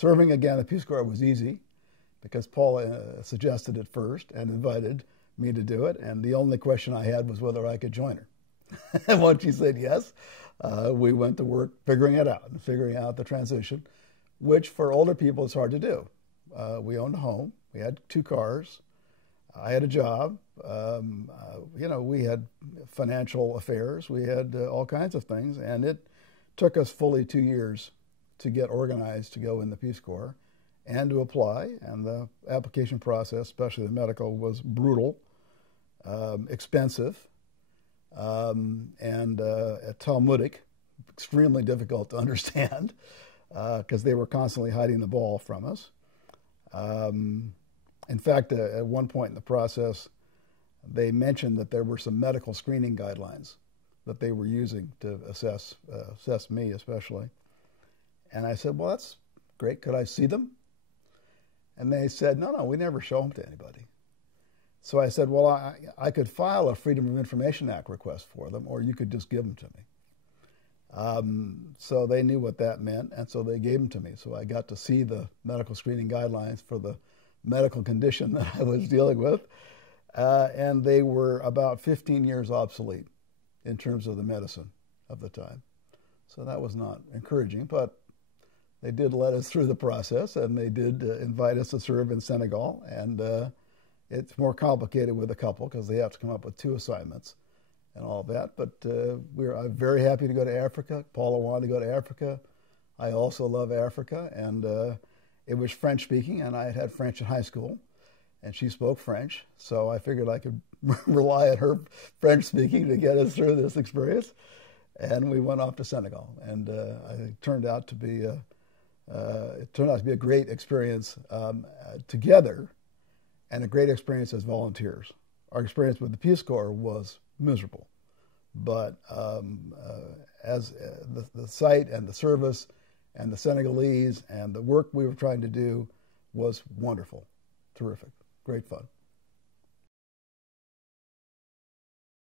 serving again the Peace Corps was easy because Paula suggested it first and invited me to do it. And the only question I had was whether I could join her. And once she said yes, we went to work figuring it out, figuring out the transition, which for older people is hard to do. We owned a home. We had 2 cars. I had a job. You know, we had financial affairs. We had all kinds of things. And it took us fully 2 years to get organized to go in the Peace Corps and to apply. And the application process, especially the medical, was brutal, expensive, and telmudic, extremely difficult to understand because they were constantly hiding the ball from us. In fact, at one point in the process, they mentioned that there were some medical screening guidelines that they were using to assess me especially. And I said, well, that's great. Could I see them? And they said, no, we never show them to anybody. So I said, well, I could file a Freedom of Information Act request for them, or you could just give them to me. So they knew what that meant, and so they gave them to me. So I got to see the medical screening guidelines for the medical condition that I was dealing with, and they were about 15 years obsolete in terms of the medicine of the time. So that was not encouraging, but they did let us through the process, and they did invite us to serve in Senegal, and it's more complicated with a couple because they have to come up with 2 assignments and all that. But I'm very happy to go to Africa. Paula wanted to go to Africa. I also love Africa. And it was French speaking, and I had French in high school, and she spoke French. So I figured I could rely on her French speaking to get us through this experience. And we went off to Senegal. And it turned out to be a great experience together, and a great experience as volunteers. Our experience with the Peace Corps was miserable, but as the site and the service and the Senegalese and the work we were trying to do was wonderful, terrific, great fun.